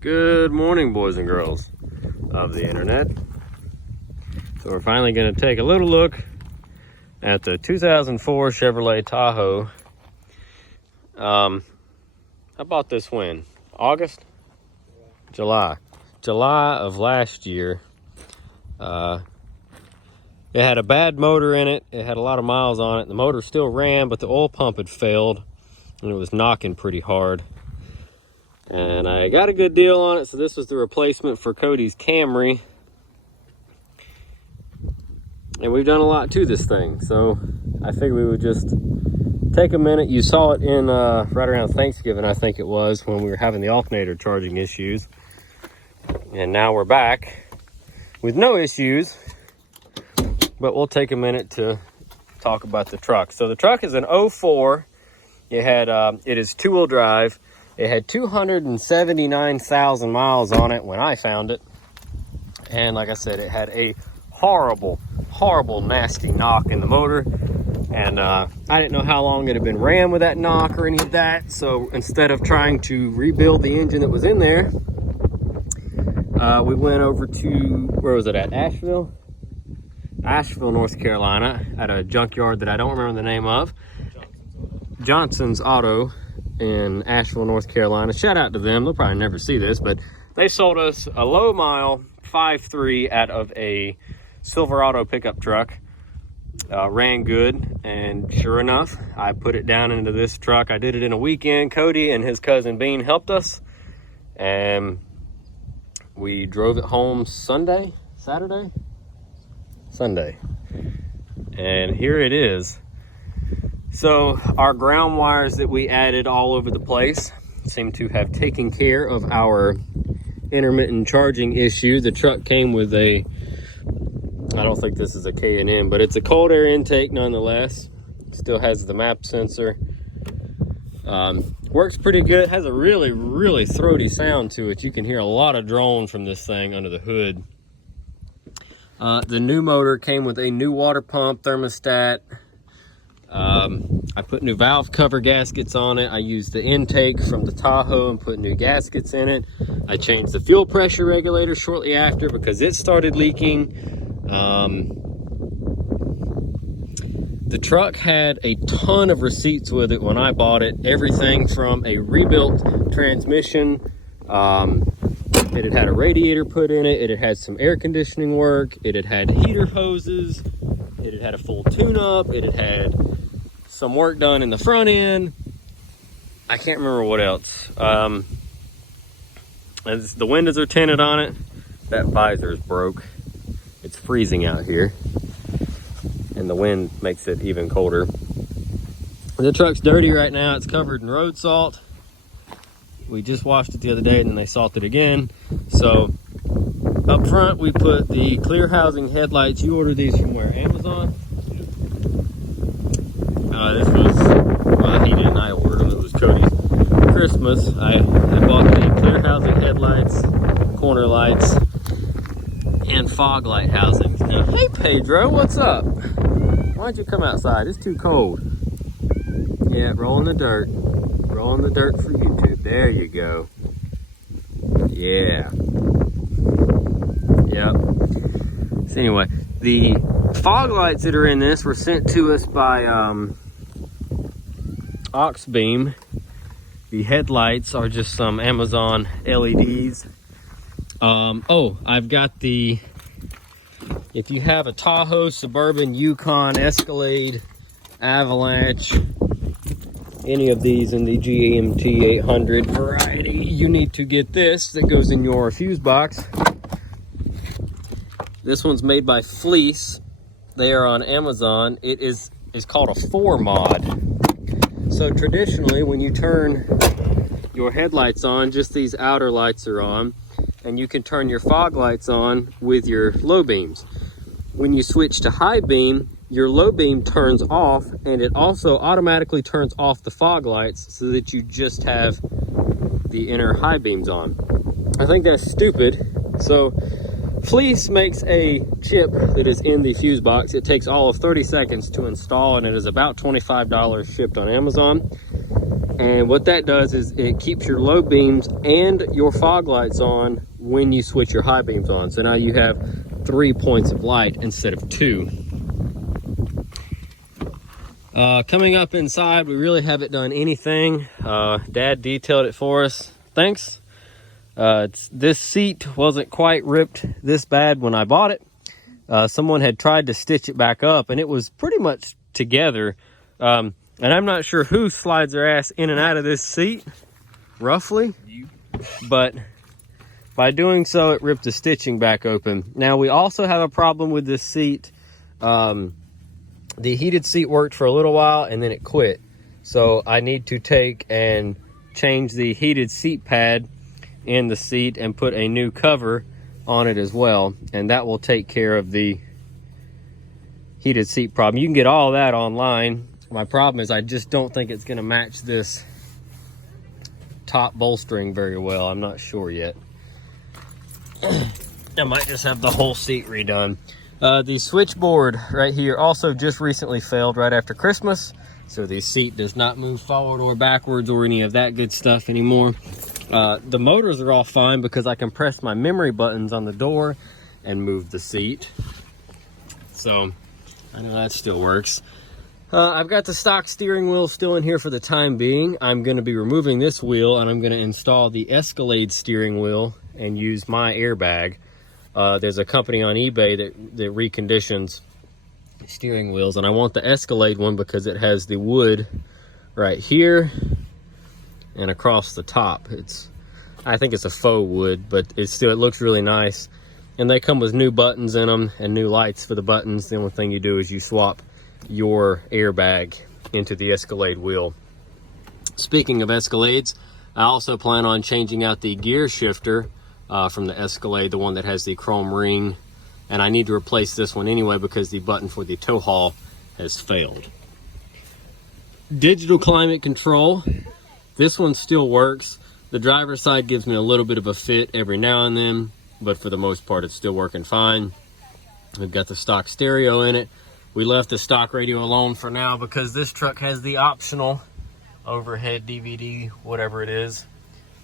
Good morning, boys and girls of the internet. So we're finally going to take a little look at the 2004 Chevrolet Tahoe. I bought this when? August? July of last year. It had a bad motor in it. It had a lot of miles on it. The motor still ran, but the oil pump had failed and it was knocking pretty hard. And I got a good deal on it, so this was the replacement for Cody's Camry. And we've done a lot to this thing, so I figured we would just take a minute. You saw it in right around Thanksgiving, I think it was, when we were having the alternator charging issues. And now we're back with no issues, but we'll take a minute to talk about the truck. So the truck is an 04. It is two-wheel drive. It had 279,000 miles on it when I found it. And like I said, it had a horrible, nasty knock in the motor. And I didn't know how long it had been ran with that knock or any of that. So instead of trying to rebuild the engine that was in there, we went over to, where was it at? Asheville, North Carolina, at a junkyard that I don't remember the name of. Johnson's Auto in Asheville, North Carolina. Shout out to them. They'll probably never see this, but they sold us a low mile 5.3 out of a Silverado pickup truck. Ran good, and sure enough, I put it down into this truck. I did it in a weekend. Cody and his cousin Bean helped us, and we drove it home Sunday, and here it is. So our ground wires that we added all over the place seem to have taken care of our intermittent charging issue. The truck came with I don't think this is a K&N, but it's a cold air intake nonetheless. Still has the map sensor. Works pretty good. Has a really throaty sound to it. You can hear a lot of drone from this thing under the hood. The new motor came with a new water pump, thermostat. I put new valve cover gaskets on it. I used the intake from the Tahoe and put new gaskets in it. I changed the fuel pressure regulator shortly after because it started leaking. The truck had a ton of receipts with it when I bought it. Everything from a rebuilt transmission. It had had a radiator put in it. It had had some air conditioning work. It had had heater hoses. It had had a full tune-up. It had had some work done in the front end. I can't remember what else. As the windows are tinted on it. That visor is broke. It's freezing out here, and the wind makes it even colder. The truck's dirty right now. It's covered in road salt. We just washed it the other day and then they salted again. So up front we put the clear housing headlights. You ordered these from where? Amazon? This was, well, he didn't, I ordered them. It was Cody's Christmas. I bought the clear housing headlights, corner lights, and fog light housings. Now, hey Pedro, what's up? Why don't you come outside? It's too cold. Yeah, roll in the dirt. Roll in the dirt for YouTube. There you go. Yeah. Yep. So anyway, the fog lights that are in this were sent to us by Oxbeam. The headlights are just some Amazon LEDs. I've got the, if you have a Tahoe, Suburban, Yukon, Escalade, Avalanche, any of these in the GMT 800 variety, you need to get this that goes in your fuse box. This one's made by Fleece. They are on Amazon. It is called a 4-mod. So traditionally, when you turn your headlights on, just these outer lights are on, and you can turn your fog lights on with your low beams. When you switch to high beam, your low beam turns off, and it also automatically turns off the fog lights so that you just have the inner high beams on. I think that's stupid. So Fleece makes a chip that is in the fuse box. It takes all of 30 seconds to install, and it is about $25 shipped on Amazon. And what that does is it keeps your low beams and your fog lights on when you switch your high beams on. So now you have 3 points of light instead of 2. Coming up inside, we really haven't done anything. Dad detailed it for us. Thanks. This seat wasn't quite ripped this bad when I bought it. Someone had tried to stitch it back up and it was pretty much together. And I'm not sure who slides their ass in and out of this seat, roughly. But by doing so, it ripped the stitching back open. Now, we also have a problem with this seat. The heated seat worked for a little while and then it quit. So I need to take and change the heated seat pad in the seat and put a new cover on it as well. And that will take care of the heated seat problem. You can get all that online. My problem is I just don't think it's going to match this top bolstering very well. I'm not sure yet. I might just have the whole seat redone. The switchboard right here also just recently failed right after Christmas. So the seat does not move forward or backwards or any of that good stuff anymore. The motors are all fine because I can press my memory buttons on the door and move the seat. So I know that still works. I've got the stock steering wheel still in here for the time being. I'm going to be removing this wheel and I'm going to install the Escalade steering wheel and use my airbag. There's a company on eBay that reconditions steering wheels, and I want the Escalade one because it has the wood right here and across the top. I think it's a faux wood, but it looks really nice. And they come with new buttons in them and new lights for the buttons. The only thing you do is you swap your airbag into the Escalade wheel. Speaking of Escalades, I also plan on changing out the gear shifter from the Escalade, the one that has the chrome ring, and I need to replace this one anyway because the button for the tow haul has failed. Digital climate control, this one still works. The driver's side gives me a little bit of a fit every now and then, but for the most part it's still working fine. We've got the stock stereo in it. We left the stock radio alone for now because this truck has the optional overhead DVD, whatever it is,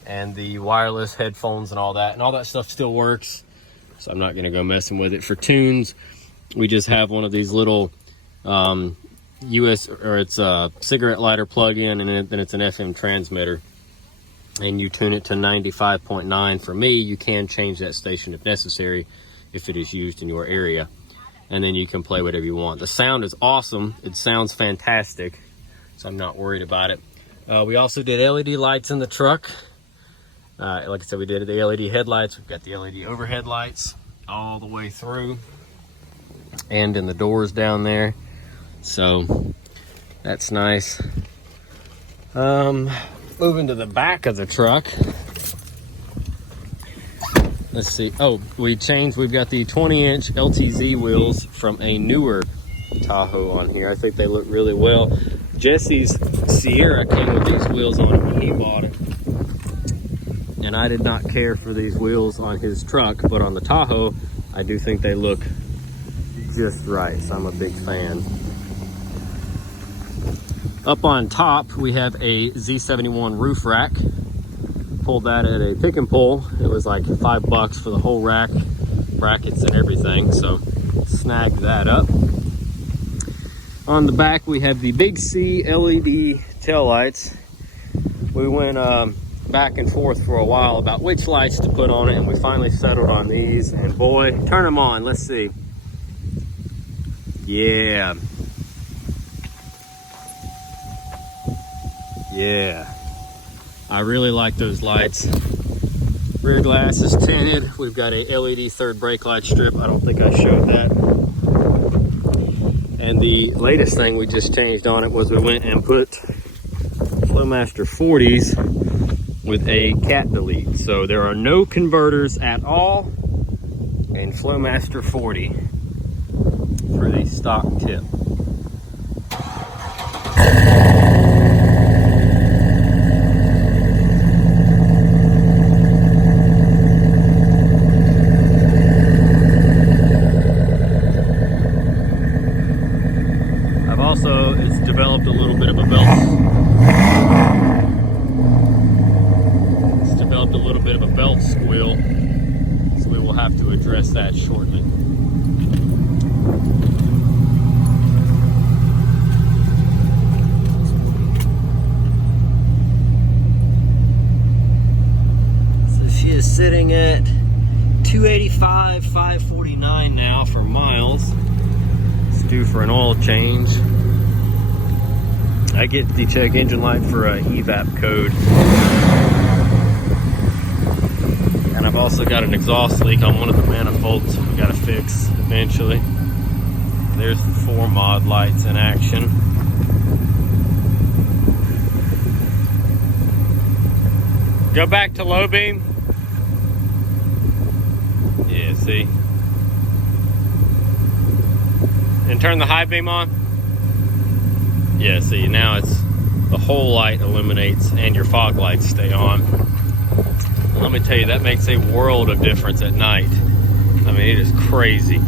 and the wireless headphones and all that stuff still works. So I'm not gonna go messing with it. For tunes, we just have one of these little it's a cigarette lighter plug-in, and then it's an FM transmitter. And you tune it to 95.9. For me, you can change that station if necessary, if it is used in your area. And then you can play whatever you want. The sound is awesome. It sounds fantastic, so I'm not worried about it. We also did LED lights in the truck. Like I said, we did the LED headlights. We've got the LED overhead lights all the way through and in the doors down there. So that's nice. Moving to the back of the truck. Let's see. Oh, we've got the 20-inch LTZ wheels from a newer Tahoe on here. I think they look really well. Jesse's Sierra came with these wheels on it when he bought it. And I did not care for these wheels on his truck, but on the Tahoe, I do think they look just right, so I'm a big fan. Up on top, we have a Z71 roof rack. Pulled that at a pick and pull. It was like $5 for the whole rack, brackets and everything, so snagged that up. On the back, we have the Big C LED taillights. We went back and forth for a while about which lights to put on it, and we finally settled on these. And boy, turn them on, let's see. Yeah. I really like those lights. Rear glass is tinted. We've got a LED third brake light strip. I don't think I showed that. And the latest thing we just changed on it was we went and put Flowmaster 40s with a cat delete. So there are no converters at all in Flowmaster 40 for the stock tip. It's developed a little bit of a belt. squeal. So we will have to address that shortly. So she is sitting at 285, 549 now for miles. It's due for an oil change. I get the check engine light for a evap code. And I've also got an exhaust leak on one of the manifolds we gotta fix eventually. There's the 4 mod lights in action. Go back to low beam. Yeah, see? And turn the high beam on. Yeah, see, now it's the whole light illuminates and your fog lights stay on. Let me tell you, that makes a world of difference at night. I mean, it is crazy.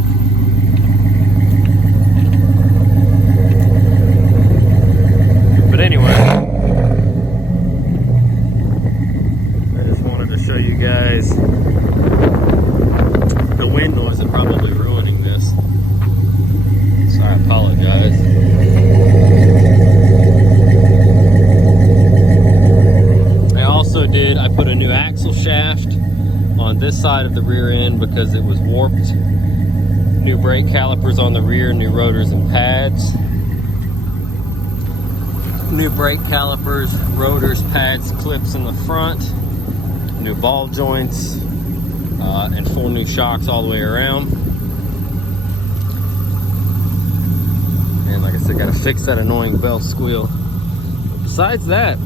But anyway, I just wanted to show you guys the wind noise is probably ruining this. So I apologize. I put a new axle shaft on this side of the rear end because it was warped. New brake calipers on the rear, new rotors and pads. New brake calipers, rotors, pads, clips in the front. New ball joints, and 4 new shocks all the way around. And like I said, gotta fix that annoying bell squeal. But besides that,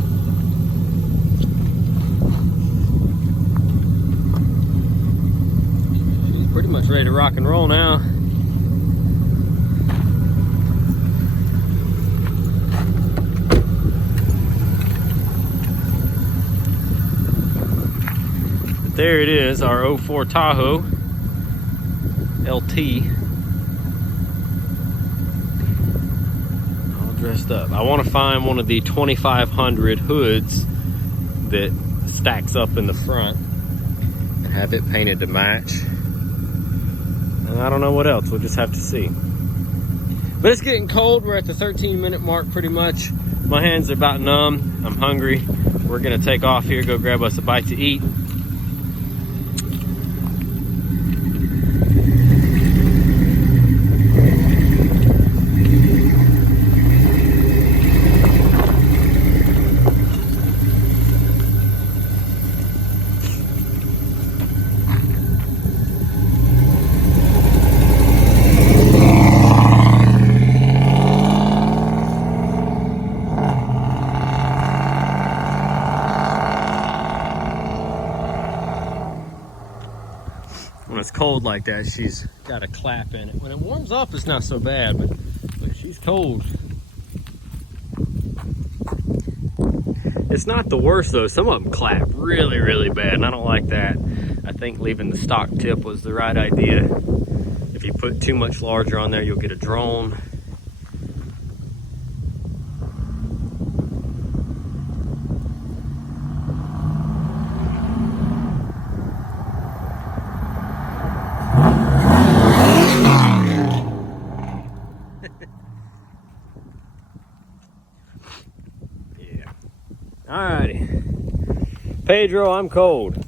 pretty much ready to rock and roll now. But there it is, our 04 Tahoe LT. All dressed up. I want to find one of the 2500 hoods that stacks up in the front and have it painted to match. And I don't know what else, we'll just have to see. But it's getting cold, we're at the 13-minute mark pretty much. My hands are about numb, I'm hungry. We're gonna take off here, go grab us a bite to eat. When it's cold like that, she's got a clap in it. When it warms up, it's not so bad, but she's cold. It's not the worst though. Some of them clap really, really bad, and I don't like that. I think leaving the stock tip was the right idea. If you put too much larger on there, you'll get a drone. Alrighty. Pedro, I'm cold.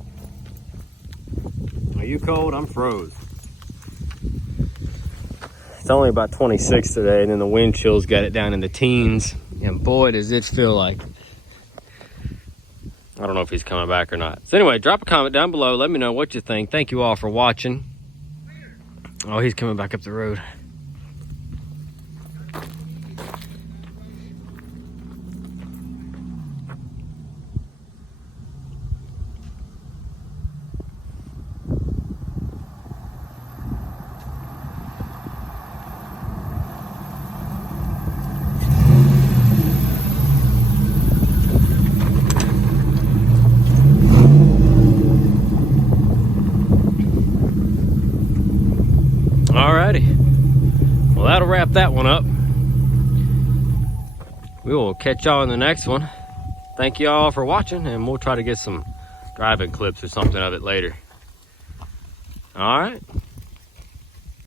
Are you cold? I'm froze. It's only about 26 today, and then the wind chill's got it down in the teens. And boy, does it feel like. I don't know if he's coming back or not. So anyway, drop a comment down below. Let me know what you think. Thank you all for watching. Oh, he's coming back up the road. Alrighty, well, that'll wrap that one up. We will catch y'all in the next one. Thank you all for watching, and we'll try to get some driving clips or something of it later. All right.